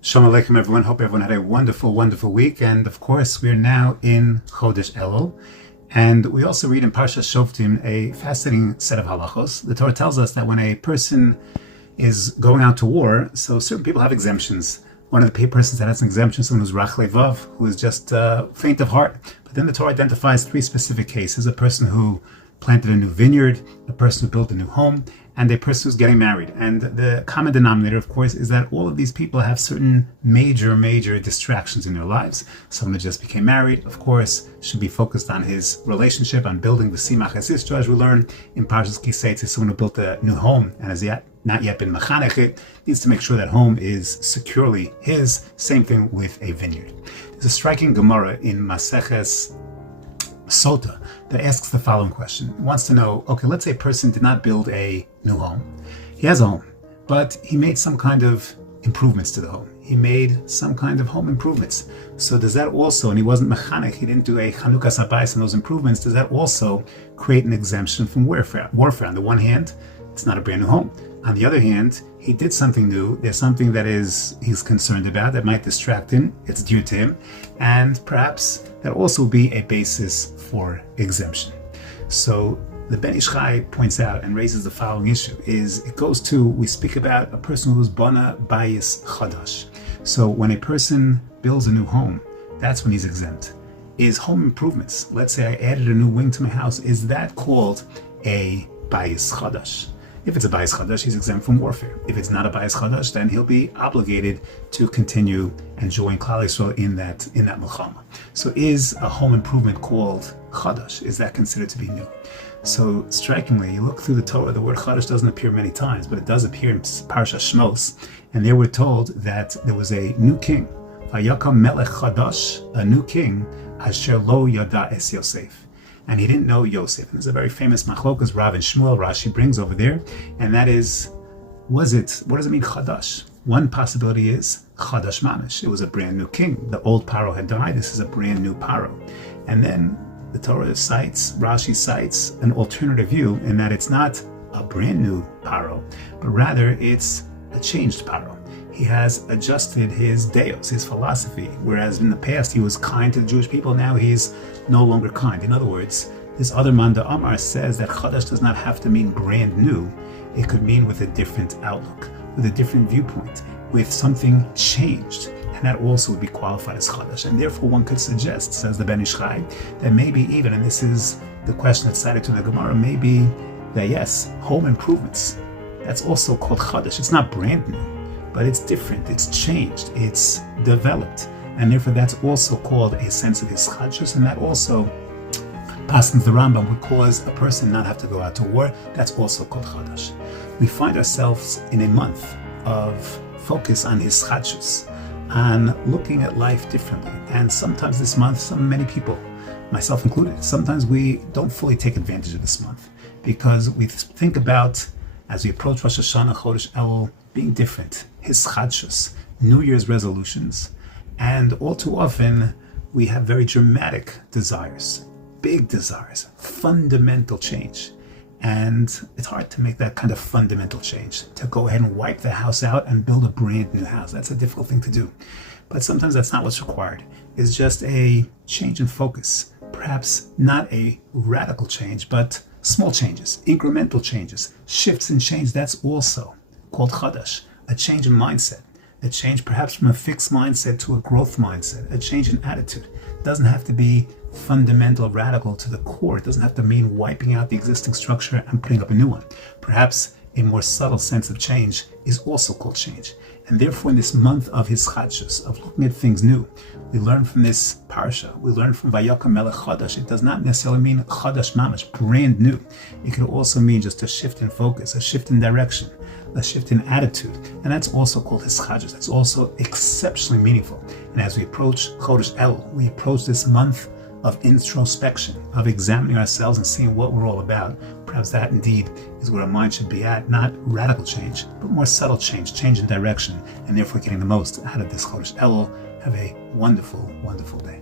Shalom Aleichem, everyone. Hope everyone had a wonderful, wonderful week. And of course, we're now in Chodesh Elul. And we also read in Parsha Shoftim a fascinating set of halachos. The Torah tells us that when a person is going out to war, so certain people have exemptions. One of the persons that has an exemption is someone who's rach levav, who is just faint of heart. But then the Torah identifies three specific cases: a person who planted a new vineyard, a person who built a new home, and a person who's getting married. And the common denominator, of course, is that all of these people have certain major distractions in their lives. Someone that just became married, of course, should be focused on his relationship, on building the simach esistro, as we learn in Parshas Kisei. Someone who built a new home and has not yet been mechanech, needs to make sure that home is securely his. Same thing with a vineyard. There's a striking Gemara in Maseches Sota that asks the following question. It wants to know, okay, let's say a person did not build a new home. He has a home, but he made some kind of improvements to the home. He made some kind of home improvements. So does that also, and he wasn't mechanech, he didn't do a Chanukas Habayis on those improvements, does that also create an exemption from warfare? On the one hand, it's not a brand new home. On the other hand, he did something new. There's something that he's concerned about that might distract him. It's due to him. And perhaps that also be a basis for exemption. So the Ben Ish Chai points out and raises the following issue: we speak about a person who's bana bayis chadash. So when a person builds a new home, that's when he's exempt. Is home improvements, let's say I added a new wing to my house, is that called a bayis chadash? If it's a bayis chadash, he's exempt from warfare. If it's not a bayis chadash, then he'll be obligated to continue enjoying Klal Yisrael in that milchama. So is a home improvement called chadash? Is that considered to be new? So strikingly, you look through the Torah, the word chadash doesn't appear many times, but it does appear in Parsha Shmos, and there we're told that there was a new king, Vayakam melech chadash, a new king, asher lo yada es Yosef. And he didn't know Yosef. And there's a very famous machlokas Rav and Shmuel Rashi brings over there, and that is, what does it mean chadash? One possibility is chadash mamish. It was a brand new king. The old Paro had died. This is a brand new Paro. And then the Torah Rashi cites an alternative view in that it's not a brand new Paro, but rather it's a changed Paro. He has adjusted his deos, his philosophy, whereas in the past he was kind to the Jewish people, now he's no longer kind. In other words, this other Manda Amar says that Chadash does not have to mean brand new. It could mean with a different outlook, with a different viewpoint, with something changed. And that also would be qualified as Chadash. And therefore one could suggest, says the Ben Ish Chai, that maybe even, and this is the question that's cited to the Gemara, maybe that yes, home improvements, that's also called Chadash. It's not brand new, but it's different, it's changed, it's developed. And therefore that's also called a sense of hischadshus, and that also, Paskins the Rambam, would cause a person not have to go out to war. That's also called chadash. We find ourselves in a month of focus on hischadshus, on looking at life differently. And sometimes this month, many people, myself included, sometimes we don't fully take advantage of this month because we think about, as we approach Rosh Hashanah, Chodesh Elul, being different, hischadshus, New Year's resolutions. And all too often, we have very dramatic desires, big desires, fundamental change. And it's hard to make that kind of fundamental change, to go ahead and wipe the house out and build a brand new house. That's a difficult thing to do. But sometimes that's not what's required. It's just a change in focus. Perhaps not a radical change, but small changes, incremental changes, shifts in change. That's also called chadash, a change in mindset. A change perhaps from a fixed mindset to a growth mindset, a change in attitude. It doesn't have to be fundamental, radical to the core. It doesn't have to mean wiping out the existing structure and putting up a new one. Perhaps a more subtle sense of change is also called change. And therefore in this month of hischadshus, of looking at things new, we learn from this parsha, we learn from Vayakam melech chadash. It does not necessarily mean chadash mamash, brand new. It could also mean just a shift in focus, a shift in direction, a shift in attitude, and that's also called hischadshus. That's also exceptionally meaningful. And as we approach Chodesh Elul, we approach this month of introspection, of examining ourselves and seeing what we're all about. Perhaps that indeed is where our mind should be at, not radical change, but more subtle change in direction, and therefore getting the most out of this Chodesh Elul. Have a wonderful, wonderful day.